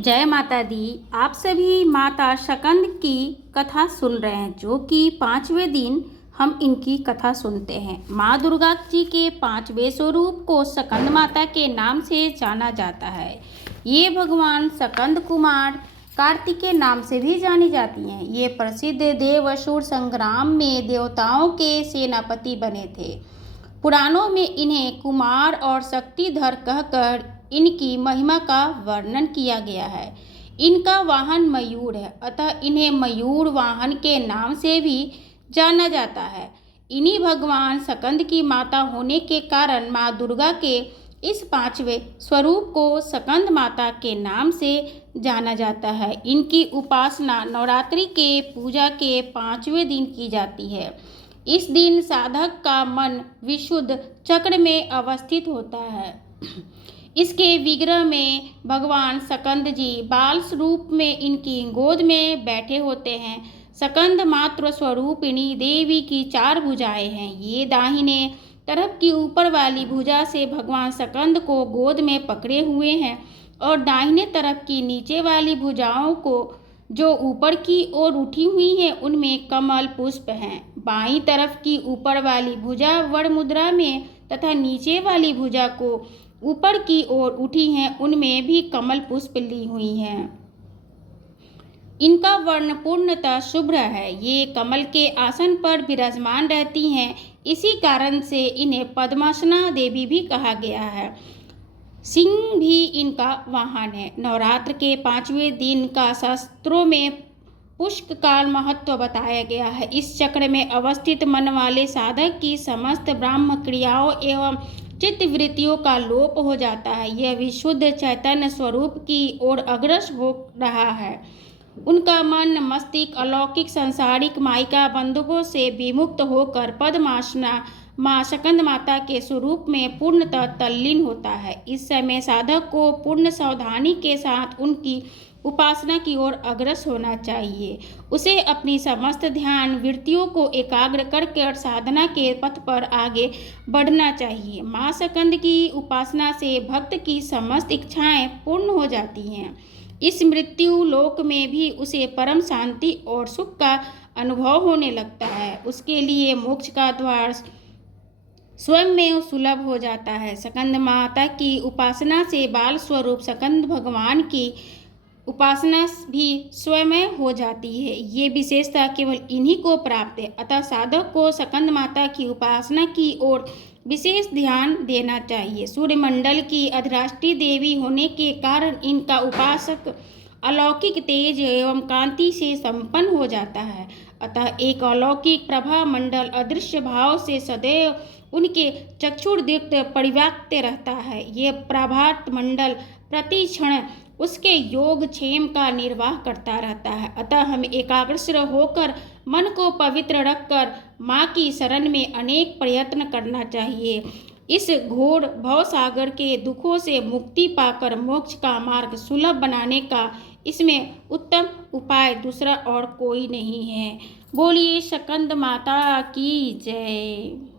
जय माता दी। आप सभी माता शकंद की कथा सुन रहे हैं, जो कि 5वें दिन हम इनकी कथा सुनते हैं। माँ दुर्गा जी के 5वें स्वरूप को शकंद माता के नाम से जाना जाता है। ये भगवान शकंद कुमार कार्तिक के नाम से भी जानी जाती हैं। ये प्रसिद्ध देव-असुर संग्राम में देवताओं के सेनापति बने थे। पुराणों में इन्हें कुमार और शक्तिधर कहकर इनकी महिमा का वर्णन किया गया है। इनका वाहन मयूर है, अतः इन्हें मयूर वाहन के नाम से भी जाना जाता है। इन्हीं भगवान शकंद की माता होने के कारण माँ दुर्गा के इस 5वें स्वरूप को शकंद माता के नाम से जाना जाता है। इनकी उपासना नवरात्रि के पूजा के 5वें दिन की जाती है। इस दिन साधक का मन विशुद्ध चक्र में अवस्थित होता है। इसके विग्रह में भगवान शकंद जी बाल स्वरूप में इनकी गोद में बैठे होते हैं। शकंद मातृ स्वरूपिणी देवी की 4 भुजाएं हैं। ये दाहिने तरफ की ऊपर वाली भुजा से भगवान शकंद को गोद में पकड़े हुए हैं और दाहिने तरफ की नीचे वाली भुजाओं को जो ऊपर की ओर उठी हुई हैं उनमें कमल पुष्प हैं। बाईं तरफ की ऊपर वाली भुजा वड़ मुद्रा में तथा नीचे वाली भुजा को ऊपर की ओर उठी हैं उनमें भी कमल पुष्प ली हुई हैं। इनका वर्ण पूर्णतः शुभ्र है। ये कमल के आसन पर विराजमान रहती हैं। इसी कारण से इन्हें पद्मासना देवी भी कहा गया है। सिंह भी इनका वाहन है। नवरात्र के 5वें दिन का शास्त्रों में पुष्ककाल महत्व बताया गया है। इस चक्र में अवस्थित मन वाले साधक की समस्त ब्रह्म क्रियाओं एवं चित्तवृत्तियों का लोप हो जाता है। यह विशुद्ध चैतन्य स्वरूप की ओर अग्रसर हो रहा है। उनका मन मस्तिष्क अलौकिक सांसारिक मायिका बंधुओं से विमुक्त होकर पद्मासना माँ शकंद माता के स्वरूप में पूर्णतः तल्लीन होता है। इस समय साधक को पूर्ण सावधानी के साथ उनकी उपासना की ओर अग्रसर होना चाहिए। उसे अपनी समस्त ध्यान वृत्तियों को एकाग्र करके साधना के पथ पर आगे बढ़ना चाहिए। माँ शकंद की उपासना से भक्त की समस्त इच्छाएं पूर्ण हो जाती हैं। इस मृत्यु लोक में भी उसे परम शांति और सुख का अनुभव होने लगता है। उसके लिए मोक्ष का द्वार स्वयं में सुलभ हो जाता है। शकंद माता की उपासना से बाल स्वरूप शकंद भगवान की उपासना भी स्वयं हो जाती है। ये विशेषता केवल इन्हीं को प्राप्त है। अतः साधक को शकंद माता की उपासना की ओर विशेष ध्यान देना चाहिए। सूर्यमंडल की अधिष्ठात्री देवी होने के कारण इनका उपासक अलौकिक तेज एवं कांति से संपन्न हो जाता है। अतः एक अलौकिक प्रभा मंडल अदृश्य भाव से सदैव उनके चक्षुर्दीप्त परिव्याप्त रहता है। ये प्रभात मंडल प्रति क्षण उसके योग क्षेम का निर्वाह करता रहता है। अतः हमें एकाग्र होकर मन को पवित्र रखकर माँ की शरण में अनेक प्रयत्न करना चाहिए। इस घोर भवसागर के दुखों से मुक्ति पाकर मोक्ष का मार्ग सुलभ बनाने का इसमें उत्तम उपाय दूसरा और कोई नहीं है। बोलिए शकंद माता की जय।